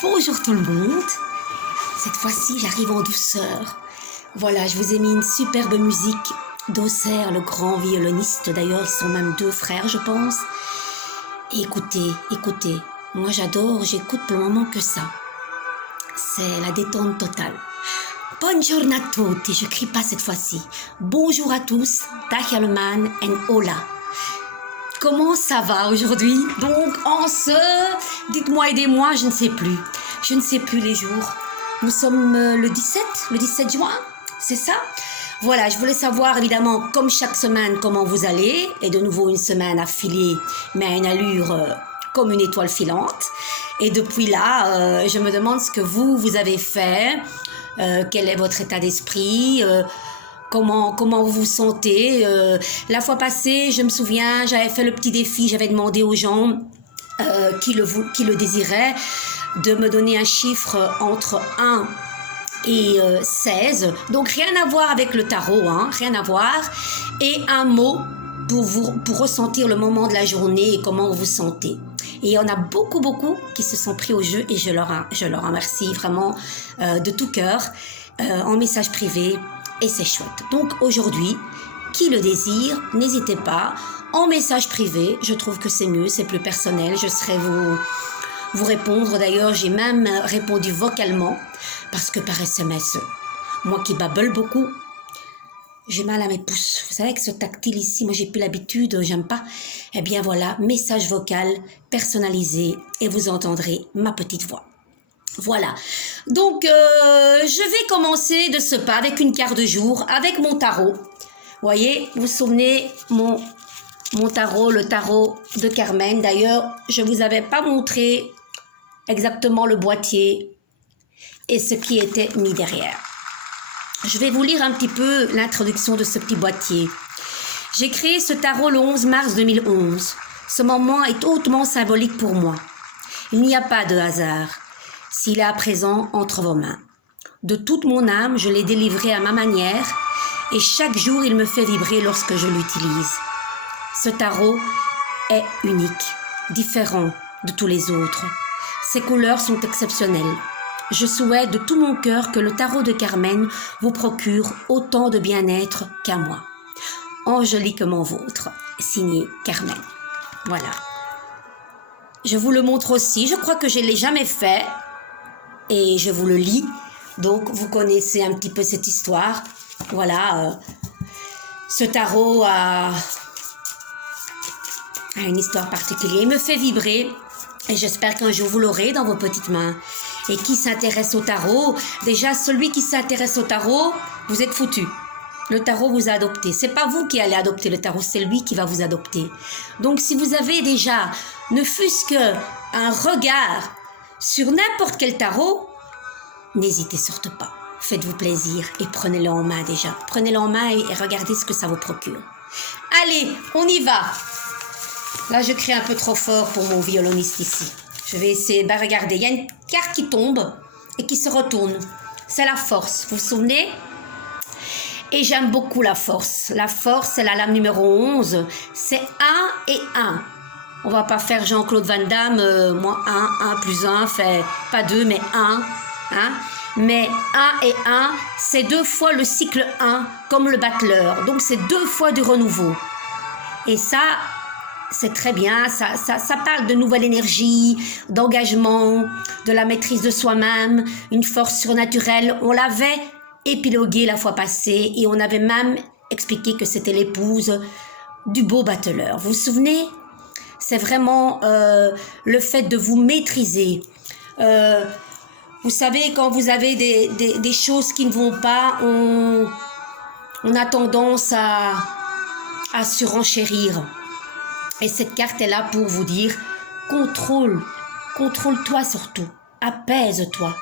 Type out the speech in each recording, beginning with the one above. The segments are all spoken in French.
Bonjour tout le monde. Cette fois-ci, j'arrive en douceur. Voilà, je vous ai mis une superbe musique d'Auxerre, le grand violoniste. D'ailleurs, ils sont même deux frères, je pense. Et écoutez. Moi, j'adore, j'écoute pour le moment que ça. C'est la détente totale. Buongiorno a tutti, je crie pas cette fois-ci. Bonjour à tous, dag allemaal en hola. Comment ça va aujourd'hui? Donc, dites-moi, aidez-moi, je ne sais plus. Je ne sais plus les jours. Nous sommes le 17 juin, c'est ça? Voilà, je voulais savoir évidemment, comme chaque semaine, comment vous allez. Et de nouveau une semaine affilée, mais à une allure comme une étoile filante. Et depuis là, je me demande ce que vous avez fait, quel est votre état d'esprit, comment vous vous sentez. La fois passée, je me souviens, j'avais fait le petit défi, j'avais demandé aux gens qui le désiraient de me donner un chiffre entre 1 et 16. Donc rien à voir avec le tarot, hein, rien à voir. Et un mot pour ressentir le moment de la journée et comment vous vous sentez. Et il y en a beaucoup qui se sont pris au jeu et je leur remercie vraiment de tout cœur en message privé et c'est chouette. Donc aujourd'hui, qui le désire, n'hésitez pas, en message privé, je trouve que c'est mieux, c'est plus personnel, je serai vous répondre. D'ailleurs, j'ai même répondu vocalement parce que par SMS, moi qui babble beaucoup, j'ai mal à mes pouces. Vous savez que ce tactile ici, moi j'ai plus l'habitude, j'aime pas. Eh bien voilà, message vocal personnalisé et vous entendrez ma petite voix. Voilà. Donc je vais commencer de ce pas avec une carte de jour, avec mon tarot. Vous voyez, vous vous souvenez mon tarot, le tarot de Carmen. D'ailleurs, je vous avais pas montré exactement le boîtier et ce qui était mis derrière. Je vais vous lire un petit peu l'introduction de ce petit boîtier. J'ai créé ce tarot le 11 mars 2011. Ce moment est hautement symbolique pour moi. Il n'y a pas de hasard s'il est à présent entre vos mains. De toute mon âme, je l'ai délivré à ma manière et chaque jour, il me fait vibrer lorsque je l'utilise. Ce tarot est unique, différent de tous les autres. Ses couleurs sont exceptionnelles. Je souhaite de tout mon cœur que le tarot de Carmen vous procure autant de bien-être qu'à moi. Angéliquement vôtre, signé Carmen. Voilà. Je vous le montre aussi. Je crois que je ne l'ai jamais fait. Et je vous le lis. Donc, vous connaissez un petit peu cette histoire. Voilà. Ce tarot a une histoire particulière. Il me fait vibrer. Et j'espère qu'un jour vous l'aurez dans vos petites mains. Et qui s'intéresse au tarot, déjà celui qui s'intéresse au tarot, vous êtes foutu. Le tarot vous a adopté. C'est pas vous qui allez adopter le tarot, c'est lui qui va vous adopter. Donc si vous avez déjà, ne fût-ce qu'un regard sur n'importe quel tarot, n'hésitez surtout pas. Faites-vous plaisir et prenez-le en main déjà. Prenez-le en main et regardez ce que ça vous procure. Allez, on y va. Là, je crie un peu trop fort pour mon violoniste ici. Je vais essayer, regardez, il y a une carte qui tombe et qui se retourne. C'est la force, vous vous souvenez? Et j'aime beaucoup la force. La force, c'est la lame numéro 11. C'est 1 et 1. On va pas faire Jean-Claude Van Damme, moi 1 plus 1 fait pas 2 mais 1. Hein? Mais 1 et 1, c'est 2 fois le cycle 1, comme le battleur. Donc c'est 2 fois du renouveau. Et ça... c'est très bien, ça parle de nouvelle énergie, d'engagement, de la maîtrise de soi-même, une force surnaturelle. On l'avait épilogué la fois passée et on avait même expliqué que c'était l'épouse du beau battleur. Vous vous souvenez? C'est vraiment le fait de vous maîtriser. Vous savez, quand vous avez des choses qui ne vont pas, on a tendance à surenchérir. Et cette carte est là pour vous dire, contrôle-toi surtout, apaise-toi.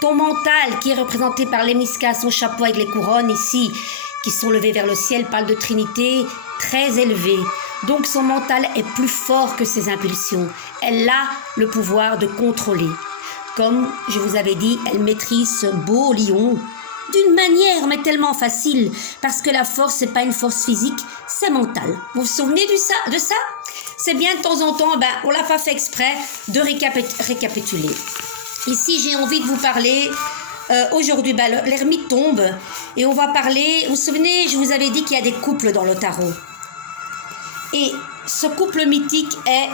Ton mental qui est représenté par l'hémisca, son chapeau avec les couronnes ici, qui sont levées vers le ciel, parle de trinité très élevée. Donc son mental est plus fort que ses impulsions. Elle a le pouvoir de contrôler. Comme je vous avais dit, elle maîtrise ce beau lion d'une manière, mais tellement facile, parce que la force, c'est pas une force physique, c'est mental. Vous vous souvenez de ça? C'est bien de temps en temps, on l'a pas fait exprès, de récapituler. Ici, j'ai envie de vous parler aujourd'hui. L'ermite tombe et on va parler. Vous vous souvenez, je vous avais dit qu'il y a des couples dans le tarot. Et ce couple mythique est...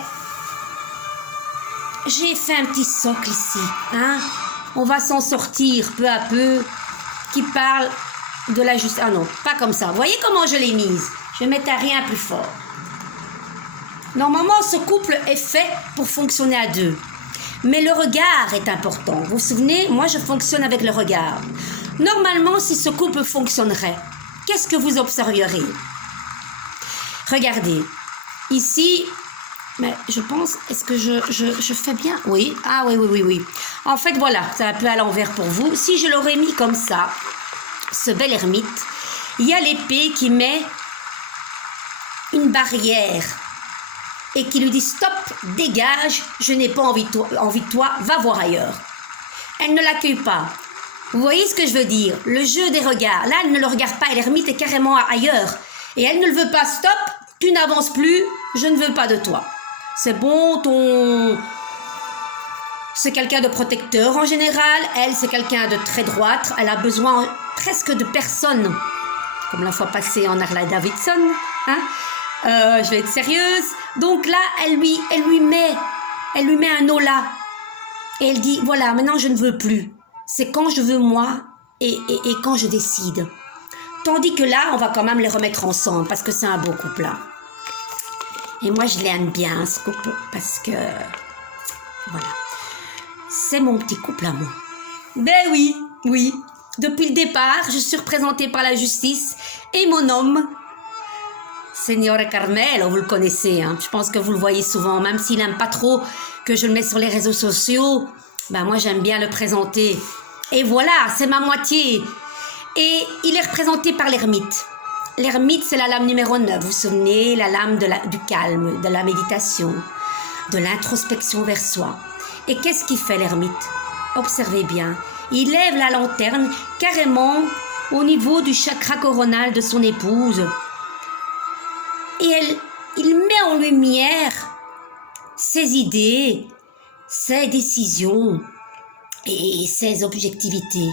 J'ai fait un petit socle ici. Hein? On va s'en sortir peu à peu. Qui parle de la justice. Ah non, pas comme ça. Vous voyez comment je l'ai mise? Je vais mettre un rien plus fort. Normalement, ce couple est fait pour fonctionner à deux. Mais le regard est important. Vous vous souvenez, moi je fonctionne avec le regard. Normalement, si ce couple fonctionnerait, qu'est-ce que vous observeriez? Regardez, ici, mais je pense, est-ce que je fais bien? Oui, ah oui. En fait, voilà, c'est un peu à l'envers pour vous. Si je l'aurais mis comme ça, ce bel ermite, il y a l'épée qui met une barrière et qui lui dit stop, dégage, je n'ai pas envie de toi, va voir ailleurs. Elle ne l'accueille pas. Vous voyez ce que je veux dire? Le jeu des regards. Là, elle ne le regarde pas et l'ermite est carrément ailleurs. Et elle ne le veut pas, stop, tu n'avances plus, je ne veux pas de toi. C'est bon, c'est quelqu'un de protecteur en général. Elle, c'est quelqu'un de très droite. Elle a besoin presque de personne. Comme la fois passée en Harley Davidson. Hein? Je vais être sérieuse. Donc là, elle lui met un Ola. Et elle dit, voilà, maintenant je ne veux plus. C'est quand je veux moi et quand je décide. Tandis que là, on va quand même les remettre ensemble parce que c'est un beau couple là. Et moi, je l'aime bien, ce couple, parce que, voilà, c'est mon petit couple à moi. Ben oui. Depuis le départ, je suis représentée par la justice et mon homme, Signore Carmelo, vous le connaissez, hein. Je pense que vous le voyez souvent, même s'il n'aime pas trop que je le mette sur les réseaux sociaux, ben moi, j'aime bien le présenter. Et voilà, c'est ma moitié. Et il est représenté par l'ermite. L'ermite, c'est la lame numéro 9, vous vous souvenez, la lame du calme, de la méditation, de l'introspection vers soi. Et qu'est-ce qu'il fait l'ermite? Observez bien, il lève la lanterne carrément au niveau du chakra coronal de son épouse. Et il met en lumière ses idées, ses décisions et ses objectivités.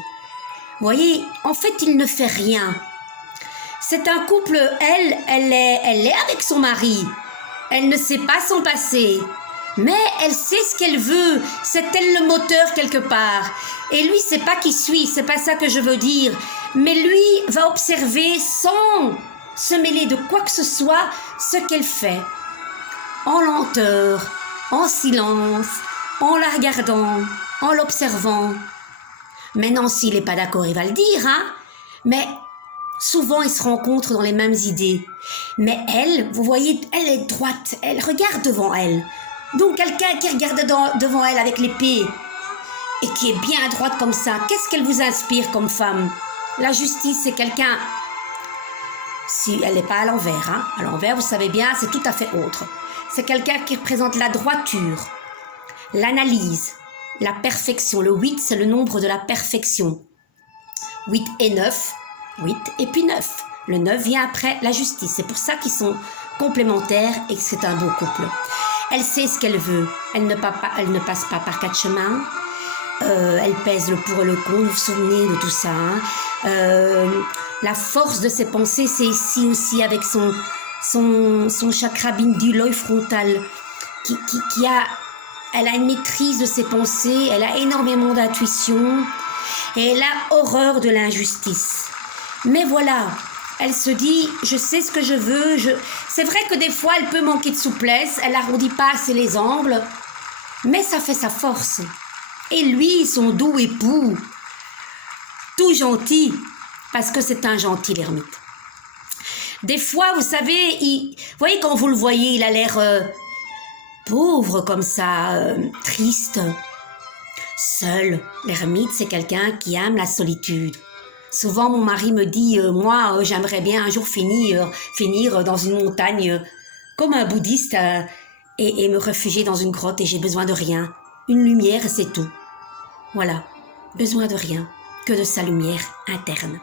Vous voyez, en fait, il ne fait rien. C'est un couple, elle est avec son mari. Elle ne sait pas son passé. Mais elle sait ce qu'elle veut. C'est elle le moteur quelque part. Et lui, c'est pas qui suit. C'est pas ça que je veux dire. Mais lui va observer sans se mêler de quoi que ce soit ce qu'elle fait. En lenteur, en silence, en la regardant, en l'observant. Maintenant, s'il n'est pas d'accord, il va le dire, hein. Mais souvent, ils se rencontrent dans les mêmes idées. Mais elle, vous voyez, elle est droite. Elle regarde devant elle. Donc, quelqu'un qui regarde devant elle avec l'épée et qui est bien à droite comme ça, qu'est-ce qu'elle vous inspire comme femme? La justice, c'est quelqu'un... Si elle n'est pas à l'envers, hein. À l'envers, vous savez bien, c'est tout à fait autre. C'est quelqu'un qui représente la droiture, l'analyse, la perfection. Le 8, c'est le nombre de la perfection. 8 et 9, 8 et puis 9. Le 9 vient après la justice. C'est pour ça qu'ils sont complémentaires et que c'est un beau couple. Elle sait ce qu'elle veut. Elle ne passe pas par quatre chemins. Elle pèse le pour et le contre. Vous vous souvenez de tout ça, hein? La force de ses pensées, c'est ici aussi avec son chakra bindu, l'œil frontal, elle a une maîtrise de ses pensées, elle a énormément d'intuition et elle a horreur de l'injustice. Mais voilà, elle se dit, je sais ce que je veux. C'est vrai que des fois, elle peut manquer de souplesse, elle n'arrondit pas assez les angles, mais ça fait sa force. Et lui, son doux époux, tout gentil, parce que c'est un gentil l'ermite. Des fois, vous savez, vous voyez quand vous le voyez, il a l'air pauvre comme ça, triste, seul. L'ermite, c'est quelqu'un qui aime la solitude. Souvent, mon mari me dit, moi, j'aimerais bien un jour finir dans une montagne comme un bouddhiste et me réfugier dans une grotte et j'ai besoin de rien. Une lumière et c'est tout. Voilà, besoin de rien, que de sa lumière interne.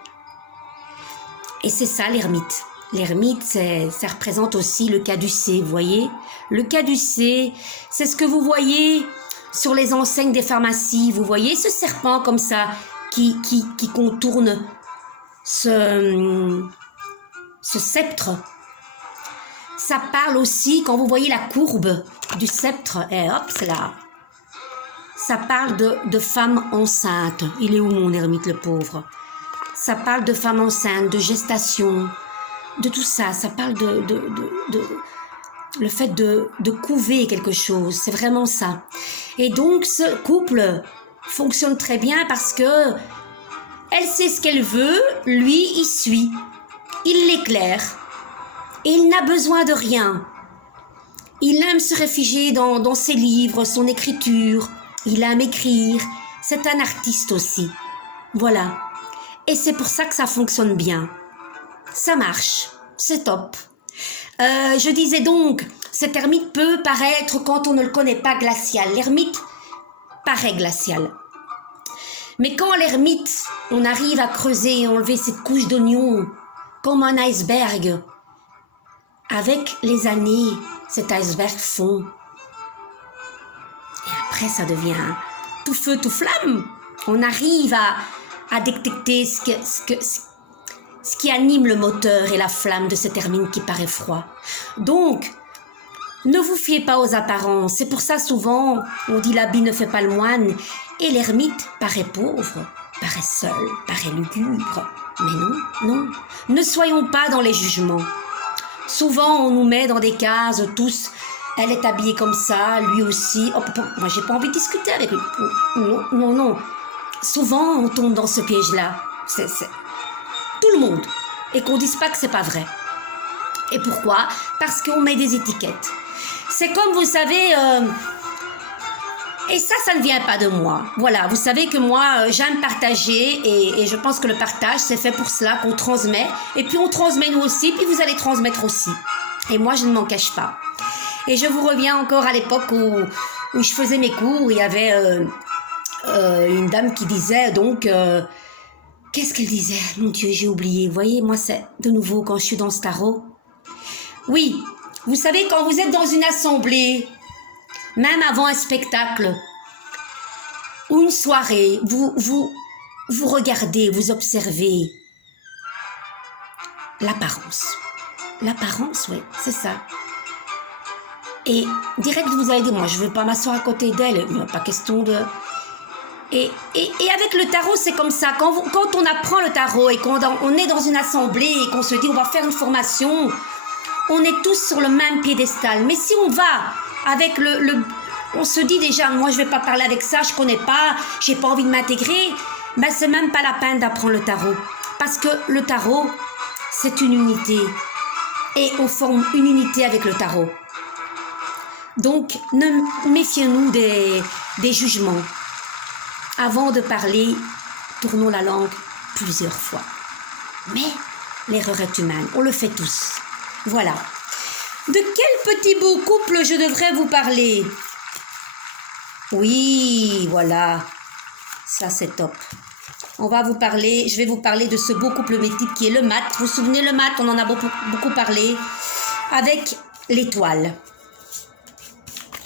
Et c'est ça l'ermite. L'ermite, ça représente aussi le caducée, vous voyez? Le caducée, c'est ce que vous voyez sur les enseignes des pharmacies. Vous voyez ce serpent comme ça qui contourne ce sceptre. Ça parle aussi, quand vous voyez la courbe du sceptre, et hop, c'est là. Ça parle de femmes enceintes. Il est où mon ermite, le pauvre? Ça parle de femmes enceintes, de gestation, de tout ça. Ça parle le fait de couver quelque chose. C'est vraiment ça. Et donc, ce couple fonctionne très bien parce que elle sait ce qu'elle veut, lui, il suit. Il l'éclaire. Et il n'a besoin de rien. Il aime se réfugier dans ses livres, son écriture. Il aime écrire. C'est un artiste aussi. Voilà. Et c'est pour ça que ça fonctionne bien. Ça marche. C'est top. Je disais donc, cet ermite peut paraître, quand on ne le connaît pas, glacial. L'ermite paraît glacial. Mais quand l'ermite, on arrive à creuser et enlever cette couche d'oignon, comme un iceberg, avec les années, cet iceberg fond. Et après, ça devient tout feu, tout flamme. On arrive à détecter ce qui anime le moteur et la flamme de cet ermite qui paraît froid. Donc, ne vous fiez pas aux apparences. C'est pour ça souvent, on dit l'habit ne fait pas le moine. Et l'ermite paraît pauvre, paraît seul, paraît lugubre. Mais non, non. Ne soyons pas dans les jugements. Souvent, on nous met dans des cases tous. Elle est habillée comme ça, lui aussi. Oh, moi, j'ai pas envie de discuter avec lui. Non, non, non. Souvent, on tombe dans ce piège-là. C'est tout le monde. Et qu'on dise pas que c'est pas vrai. Et pourquoi? Parce qu'on met des étiquettes. C'est comme, vous savez... Et ça ne vient pas de moi. Voilà, vous savez que moi, j'aime partager et je pense que le partage, c'est fait pour cela, qu'on transmet. Et puis on transmet nous aussi, puis vous allez transmettre aussi. Et moi, je ne m'en cache pas. Et je vous reviens encore à l'époque où je faisais mes cours. Il y avait une dame qui disait donc... qu'est-ce qu'elle disait? Mon Dieu, j'ai oublié. Vous voyez, moi, c'est de nouveau quand je suis dans ce tarot. Oui, vous savez, quand vous êtes dans une assemblée... Même avant un spectacle ou une soirée, vous regardez, vous observez l'apparence. L'apparence, oui, c'est ça. Et direct, vous allez dire, moi, je ne veux pas m'asseoir à côté d'elle. Il n'y a pas question de... Et avec le tarot, c'est comme ça. Quand on apprend le tarot et qu'on est dans une assemblée et qu'on se dit, on va faire une formation, on est tous sur le même piédestal. Mais si on va... avec on se dit déjà, moi je vais pas parler avec ça, je connais pas, j'ai pas envie de m'intégrer, ben c'est même pas la peine d'apprendre le tarot. Parce que le tarot, c'est une unité. Et on forme une unité avec le tarot. Donc, méfions-nous des jugements. Avant de parler, tournons la langue plusieurs fois. Mais l'erreur est humaine, on le fait tous. Voilà. De quel petit beau couple je devrais vous parler? Oui, voilà. Ça, c'est top. On va vous parler, je vais vous parler de ce beau couple mythique qui est le mat. Vous vous souvenez, le mat, on en a beaucoup parlé. Avec l'étoile.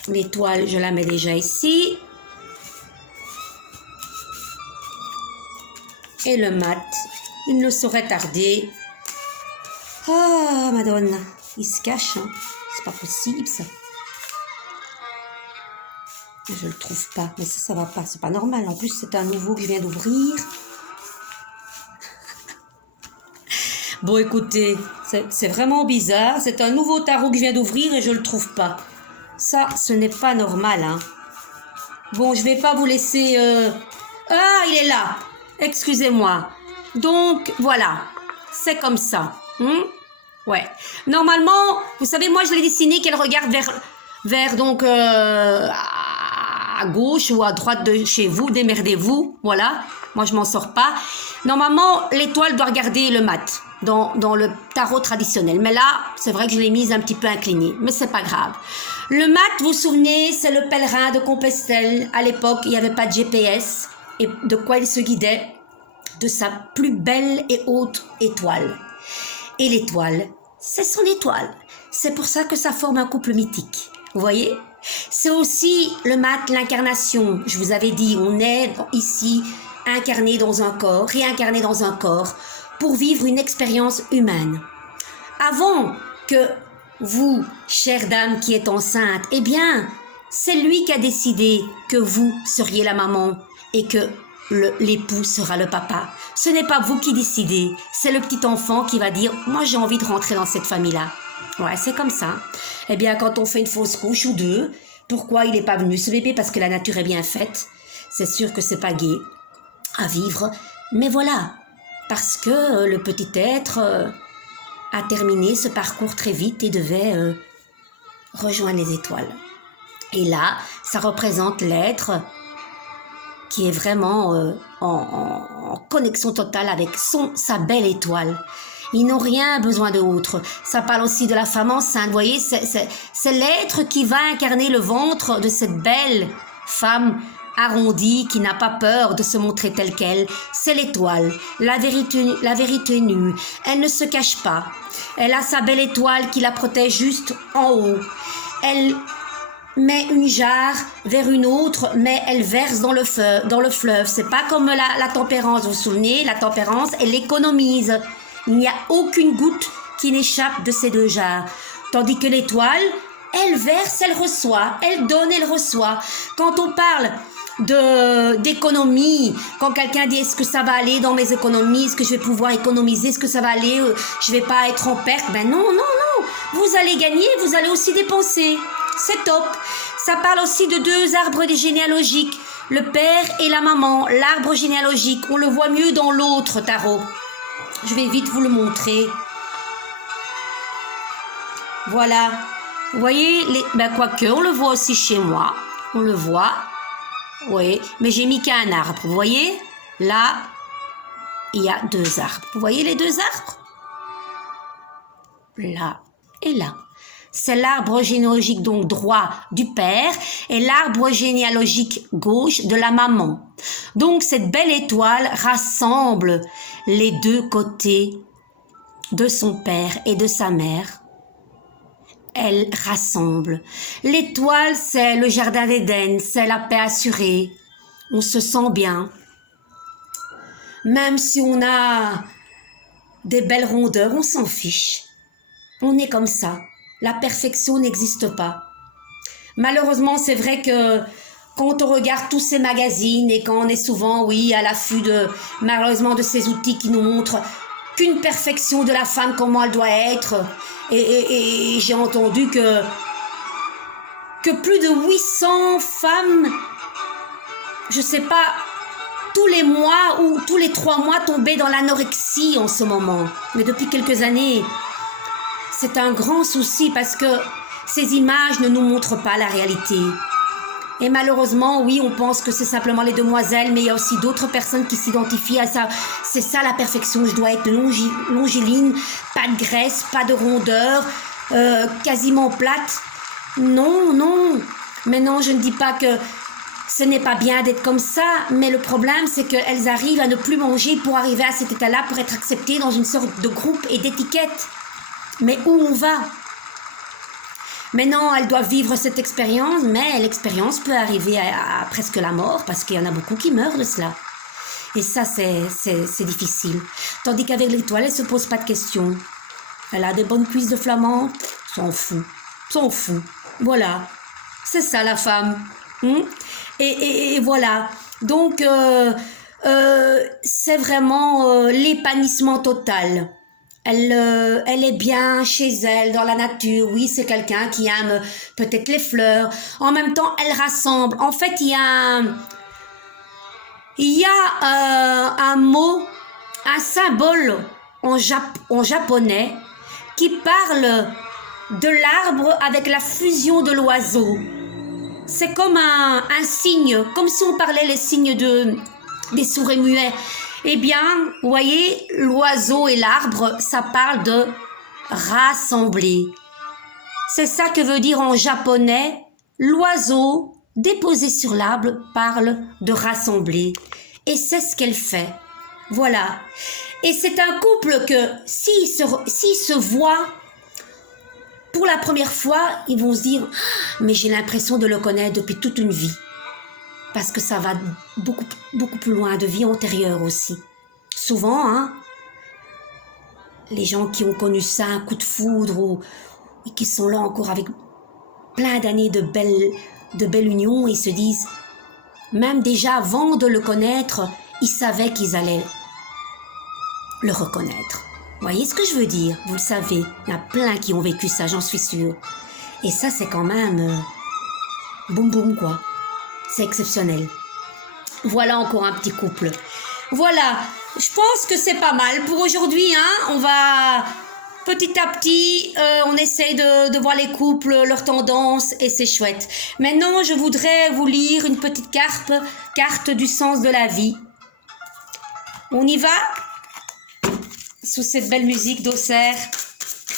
L'étoile, je la mets déjà ici. Et le mat, il ne saurait tarder. Oh, Madonna. Il se cache, hein. C'est pas possible, ça. Je le trouve pas. Mais ça va pas. C'est pas normal. En plus, c'est un nouveau que je viens d'ouvrir. Bon, écoutez, c'est vraiment bizarre. C'est un nouveau tarot que je viens d'ouvrir et je le trouve pas. Ça, ce n'est pas normal, hein. Bon, je vais pas vous laisser... Ah, il est là. Excusez-moi. Donc, voilà. C'est comme ça. Ouais. Normalement, vous savez, moi, je l'ai dessiné qu'elle regarde vers donc, à gauche ou à droite de chez vous. Démerdez-vous. Voilà. Moi, je m'en sors pas. Normalement, l'étoile doit regarder le mat dans le tarot traditionnel. Mais là, c'est vrai que je l'ai mise un petit peu inclinée. Mais c'est pas grave. Le mat, vous vous souvenez, c'est le pèlerin de Compostelle. À l'époque, il n'y avait pas de GPS. Et de quoi il se guidait? De sa plus belle et haute étoile. Et l'étoile, c'est son étoile. C'est pour ça que ça forme un couple mythique. Vous voyez? C'est aussi le mat, l'incarnation. Je vous avais dit, on est ici incarné dans un corps, réincarné dans un corps, pour vivre une expérience humaine. Avant que vous, chère dame qui êtes enceinte, eh bien, c'est lui qui a décidé que vous seriez la maman et que l'époux sera le papa. Ce n'est pas vous qui décidez, c'est le petit enfant qui va dire « moi j'ai envie de rentrer dans cette famille-là ». Ouais, c'est comme ça. Eh bien, quand on fait une fausse couche ou deux, pourquoi il n'est pas venu ce bébé? Parce que la nature est bien faite. C'est sûr que c'est pas gai à vivre, mais voilà, parce que le petit être a terminé ce parcours très vite et devait rejoindre les étoiles. Et là, ça représente l'être qui est vraiment en connexion totale avec sa belle étoile. Ils n'ont rien besoin d'autre. Ça parle aussi de la femme enceinte. Vous voyez, c'est l'être qui va incarner le ventre de cette belle femme arrondie qui n'a pas peur de se montrer telle qu'elle. C'est l'étoile, la vérité nue. Elle ne se cache pas. Elle a sa belle étoile qui la protège juste en haut. Elle met une jarre vers une autre, mais elle verse dans le fleuve. C'est pas comme la tempérance. Vous vous souvenez, la tempérance, elle économise. Il n'y a aucune goutte qui n'échappe de ces deux jarres. Tandis que l'étoile, elle verse, elle reçoit. Elle donne, elle reçoit. Quand on parle d'économie, quand quelqu'un dit est-ce que ça va aller dans mes économies, est-ce que je vais pouvoir économiser, est-ce que ça va aller, je vais pas être en perte, ben non, vous allez gagner, vous allez aussi dépenser, c'est top. Ça parle aussi de deux arbres généalogiques, le père et la maman, l'arbre généalogique, on le voit mieux dans l'autre tarot, je vais vite vous le montrer, voilà, vous voyez, quoique on le voit aussi chez moi, on le voit. Oui, mais j'ai mis qu'un arbre. Vous voyez? Là, il y a deux arbres. Vous voyez les deux arbres? Là et là. C'est l'arbre généalogique donc droit du père et l'arbre généalogique gauche de la maman. Donc cette belle étoile rassemble les deux côtés de son père et de sa mère. Elle rassemble. L'étoile, c'est le jardin d'Éden, c'est la paix assurée. On se sent bien. Même si on a des belles rondeurs, on s'en fiche. On est comme ça. La perfection n'existe pas. Malheureusement, c'est vrai que quand on regarde tous ces magazines et quand on est souvent, oui, à l'affût malheureusement, de ces outils qui nous montrent qu'une perfection de la femme, comment elle doit être. Et j'ai entendu que plus de 800 femmes, je sais pas, tous les mois ou tous les 3 mois tombaient dans l'anorexie en ce moment. Mais depuis quelques années, c'est un grand souci parce que ces images ne nous montrent pas la réalité. Et malheureusement, oui, on pense que c'est simplement les demoiselles, mais il y a aussi d'autres personnes qui s'identifient à ça. C'est ça la perfection, je dois être longiligne, pas de graisse, pas de rondeur, quasiment plate. Non. Mais non, je ne dis pas que ce n'est pas bien d'être comme ça, mais le problème, c'est qu'elles arrivent à ne plus manger pour arriver à cet état-là, pour être acceptées dans une sorte de groupe et d'étiquette. Mais où on va ? Maintenant, elles doivent vivre cette expérience, mais l'expérience peut arriver à presque la mort, parce qu'il y en a beaucoup qui meurent de cela. Et ça, c'est difficile. Tandis qu'avec l'étoile, elle ne se pose pas de questions. Elle a des bonnes cuisses de flamand, s'en fout. Voilà, c'est ça la femme. Et voilà. Donc, c'est vraiment l'épanouissement total. Elle est bien chez elle, dans la nature. Oui, c'est quelqu'un qui aime peut-être les fleurs. En même temps, elle rassemble. En fait, il y a un mot, un symbole en japonais qui parle de l'arbre avec la fusion de l'oiseau. C'est comme un signe, comme si on parlait les signes des sourds et muets. Eh bien, vous voyez, l'oiseau et l'arbre, ça parle de rassembler. C'est ça que veut dire en japonais, l'oiseau déposé sur l'arbre parle de rassembler. Et c'est ce qu'elle fait. Voilà. Et c'est un couple que s'il se voit pour la première fois, ils vont se dire « mais j'ai l'impression de le connaître depuis toute une vie ». Parce que ça va beaucoup plus loin, de vie antérieure aussi. Souvent, hein, les gens qui ont connu ça, un coup de foudre, ou qui sont là encore avec plein d'années de belles unions, ils se disent, même déjà avant de le connaître, ils savaient qu'ils allaient le reconnaître. Vous voyez ce que je veux dire? Vous le savez, il y en a plein qui ont vécu ça, j'en suis sûre. Et ça, c'est quand même boum boum quoi. C'est exceptionnel. Voilà encore un petit couple. Voilà, je pense que c'est pas mal pour aujourd'hui. Hein. On va petit à petit, on essaye de voir les couples, leurs tendances et c'est chouette. Maintenant, je voudrais vous lire une petite carte du sens de la vie. On y va? Sous cette belle musique d'Auxerre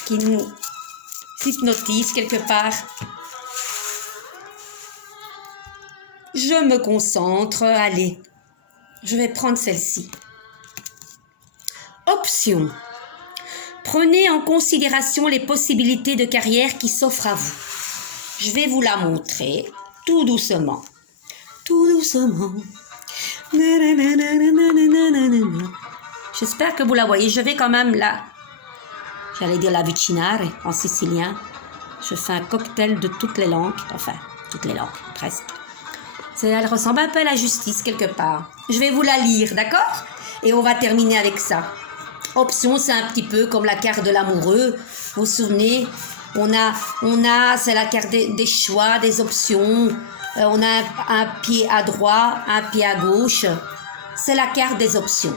qui nous hypnotise quelque part. Je me concentre. Allez, je vais prendre celle-ci. Option. Prenez en considération les possibilités de carrière qui s'offrent à vous. Je vais vous la montrer tout doucement. Tout doucement. J'espère que vous la voyez. Je vais quand même là. J'allais dire la vicinare en sicilien. Je fais un cocktail de toutes les langues. Enfin, toutes les langues, presque. Elle ressemble un peu à la justice quelque part. Je vais vous la lire, d'accord? Et on va terminer avec ça. Option, c'est un petit peu comme la carte de l'amoureux. Vous vous souvenez? C'est la carte des choix, des options. On a un pied à droite, un pied à gauche. C'est la carte des options.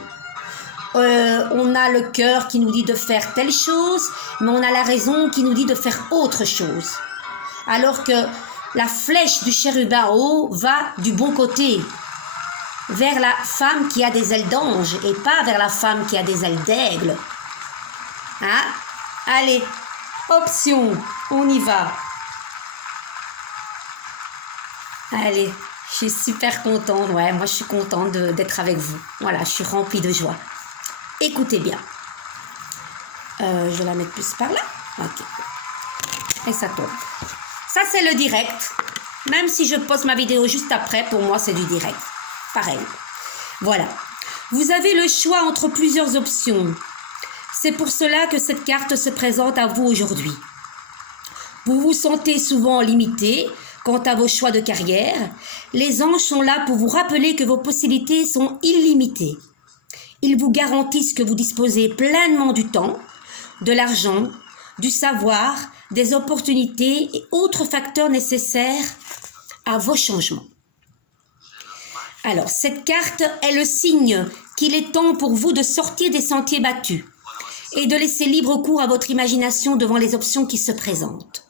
On a le cœur qui nous dit de faire telle chose, mais on a la raison qui nous dit de faire autre chose. Alors que la flèche du chérubin en haut va du bon côté, vers la femme qui a des ailes d'ange et pas vers la femme qui a des ailes d'aigle. Hein? Allez, option, on y va. Allez, je suis super contente. Ouais, moi je suis contente d'être avec vous. Voilà, je suis remplie de joie. Écoutez bien. Je vais la mettre plus par là. Ok. Et ça tombe. Ça, c'est le direct. Même si je poste ma vidéo juste après, pour moi, c'est du direct. Pareil. Voilà. Vous avez le choix entre plusieurs options. C'est pour cela que cette carte se présente à vous aujourd'hui. Vous vous sentez souvent limité quant à vos choix de carrière. Les anges sont là pour vous rappeler que vos possibilités sont illimitées. Ils vous garantissent que vous disposez pleinement du temps, de l'argent, du savoir, des opportunités et autres facteurs nécessaires à vos changements. Alors, cette carte est le signe qu'il est temps pour vous de sortir des sentiers battus et de laisser libre cours à votre imagination devant les options qui se présentent.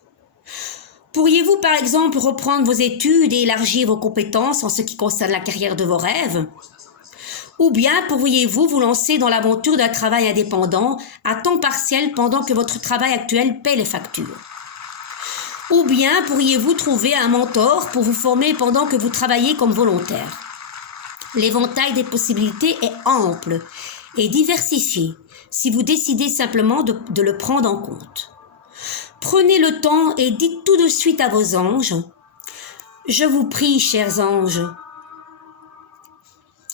Pourriez-vous, par exemple, reprendre vos études et élargir vos compétences en ce qui concerne la carrière de vos rêves ? Ou bien pourriez-vous vous lancer dans l'aventure d'un travail indépendant à temps partiel pendant que votre travail actuel paie les factures? Ou bien pourriez-vous trouver un mentor pour vous former pendant que vous travaillez comme volontaire? L'éventail des possibilités est ample et diversifié si vous décidez simplement de le prendre en compte. Prenez le temps et dites tout de suite à vos anges « Je vous prie, chers anges,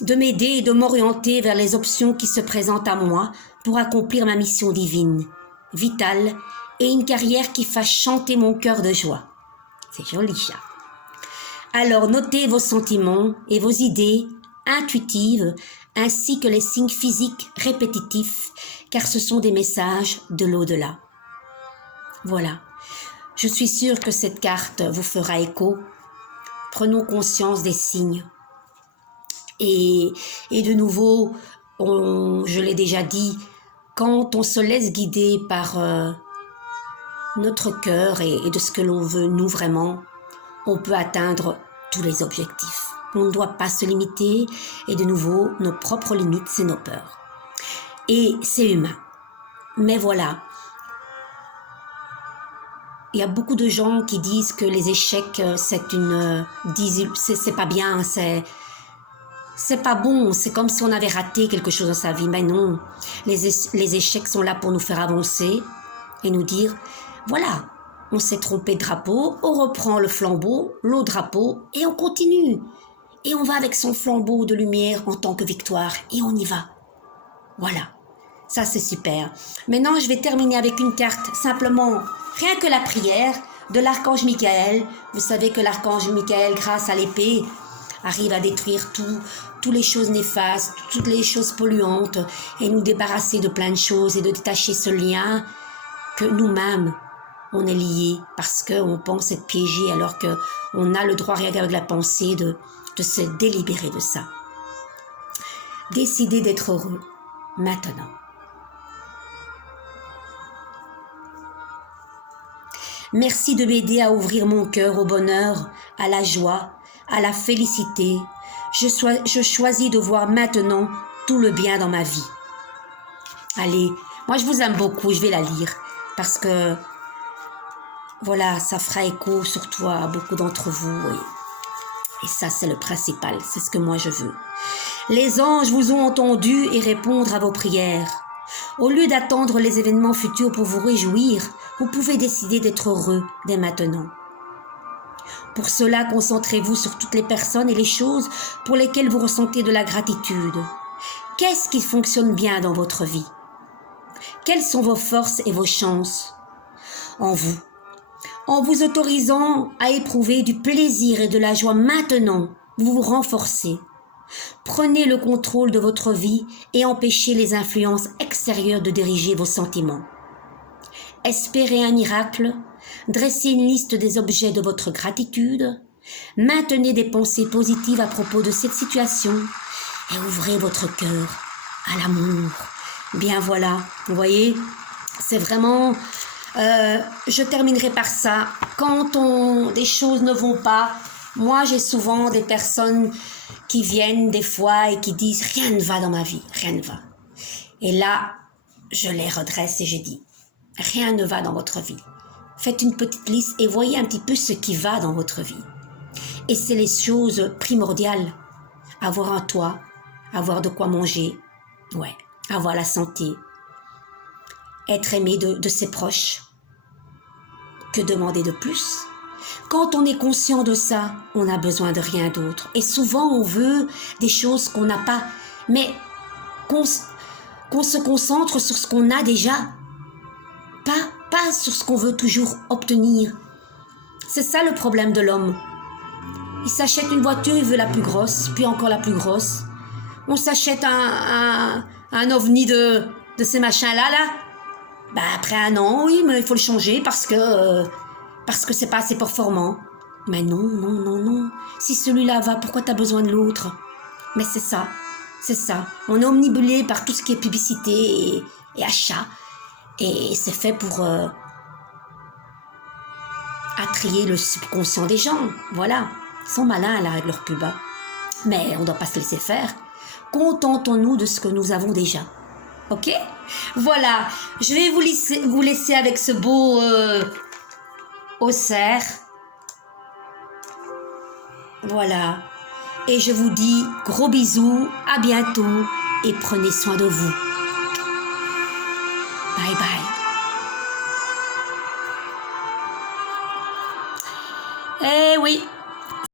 de m'aider et de m'orienter vers les options qui se présentent à moi pour accomplir ma mission divine, vitale et une carrière qui fasse chanter mon cœur de joie. » C'est joli ça. Alors notez vos sentiments et vos idées intuitives ainsi que les signes physiques répétitifs car ce sont des messages de l'au-delà. Voilà, je suis sûre que cette carte vous fera écho. Prenons conscience des signes. Et de nouveau, je l'ai déjà dit, quand on se laisse guider par notre cœur et de ce que l'on veut, nous vraiment, on peut atteindre tous les objectifs. On ne doit pas se limiter et de nouveau, nos propres limites, c'est nos peurs. Et c'est humain. Mais voilà, il y a beaucoup de gens qui disent que les échecs, c'est pas bien, c'est pas bon, c'est comme si on avait raté quelque chose dans sa vie. Mais non, les échecs sont là pour nous faire avancer et nous dire, voilà, On s'est trompé de drapeau, on reprend le flambeau, l'autre drapeau, et on continue. Et on va avec son flambeau de lumière en tant que victoire, et on y va. Voilà, ça c'est super. Maintenant, je vais terminer avec une carte, simplement, rien que la prière de l'archange Michael. Vous savez que l'archange Michael, grâce à l'épée, arrive à détruire toutes les choses néfastes, toutes les choses polluantes, et nous débarrasser de plein de choses, et de détacher ce lien que nous-mêmes, on est liés, parce qu'on pense être piégé, alors qu'on a le droit, rien qu'avec la pensée, de se délibérer de ça. Décidez d'être heureux, maintenant. Merci de m'aider à ouvrir mon cœur au bonheur, à la joie, à la félicité. Je choisis de voir maintenant tout le bien dans ma vie. Allez, moi je vous aime beaucoup, je vais la lire, parce que, voilà, ça fera écho surtout à beaucoup d'entre vous, et ça c'est le principal, c'est ce que moi je veux. Les anges vous ont entendu et répondre à vos prières. Au lieu d'attendre les événements futurs pour vous réjouir, vous pouvez décider d'être heureux dès maintenant. Pour cela, concentrez-vous sur toutes les personnes et les choses pour lesquelles vous ressentez de la gratitude. Qu'est-ce qui fonctionne bien dans votre vie? Quelles sont vos forces et vos chances en vous? En vous autorisant à éprouver du plaisir et de la joie maintenant, vous vous renforcez. Prenez le contrôle de votre vie et empêchez les influences extérieures de diriger vos sentiments. Espérez un miracle, dressez une liste des objets de votre gratitude, maintenez des pensées positives à propos de cette situation et ouvrez votre cœur à l'amour. Bien voilà, vous voyez, c'est vraiment... je terminerai par ça. Quand des choses ne vont pas, moi j'ai souvent des personnes qui viennent des fois et qui disent « rien ne va dans ma vie, rien ne va ». Et là, je les redresse et je dis « rien ne va dans votre vie ». Faites une petite liste et voyez un petit peu ce qui va dans votre vie. Et c'est les choses primordiales. Avoir un toit, avoir de quoi manger, ouais, avoir la santé, être aimé de ses proches. Que demander de plus? Quand on est conscient de ça, on n'a besoin de rien d'autre. Et souvent, on veut des choses qu'on n'a pas, mais qu'on se concentre sur ce qu'on a déjà, pas sur ce qu'on veut toujours obtenir. C'est ça le problème de l'homme. Il s'achète une voiture, il veut la plus grosse, puis encore la plus grosse. On s'achète un ovni de ces machins-là, là. Bah après un an, oui, mais il faut le changer parce que c'est pas assez performant. Mais non, non, non, non. Si celui-là va, pourquoi t'as besoin de l'autre? Mais c'est ça, c'est ça. On est omnibulé par tout ce qui est publicité et achat. Et c'est fait pour attirer le subconscient des gens. Voilà. Ils sont malins là avec leur pub. Mais on ne doit pas se laisser faire. Contentons-nous de ce que nous avons déjà. Ok? Voilà. Je vais vous laisser avec ce beau Auxerre. Voilà. Et je vous dis gros bisous, à bientôt et prenez soin de vous. Bye bye. Eh oui.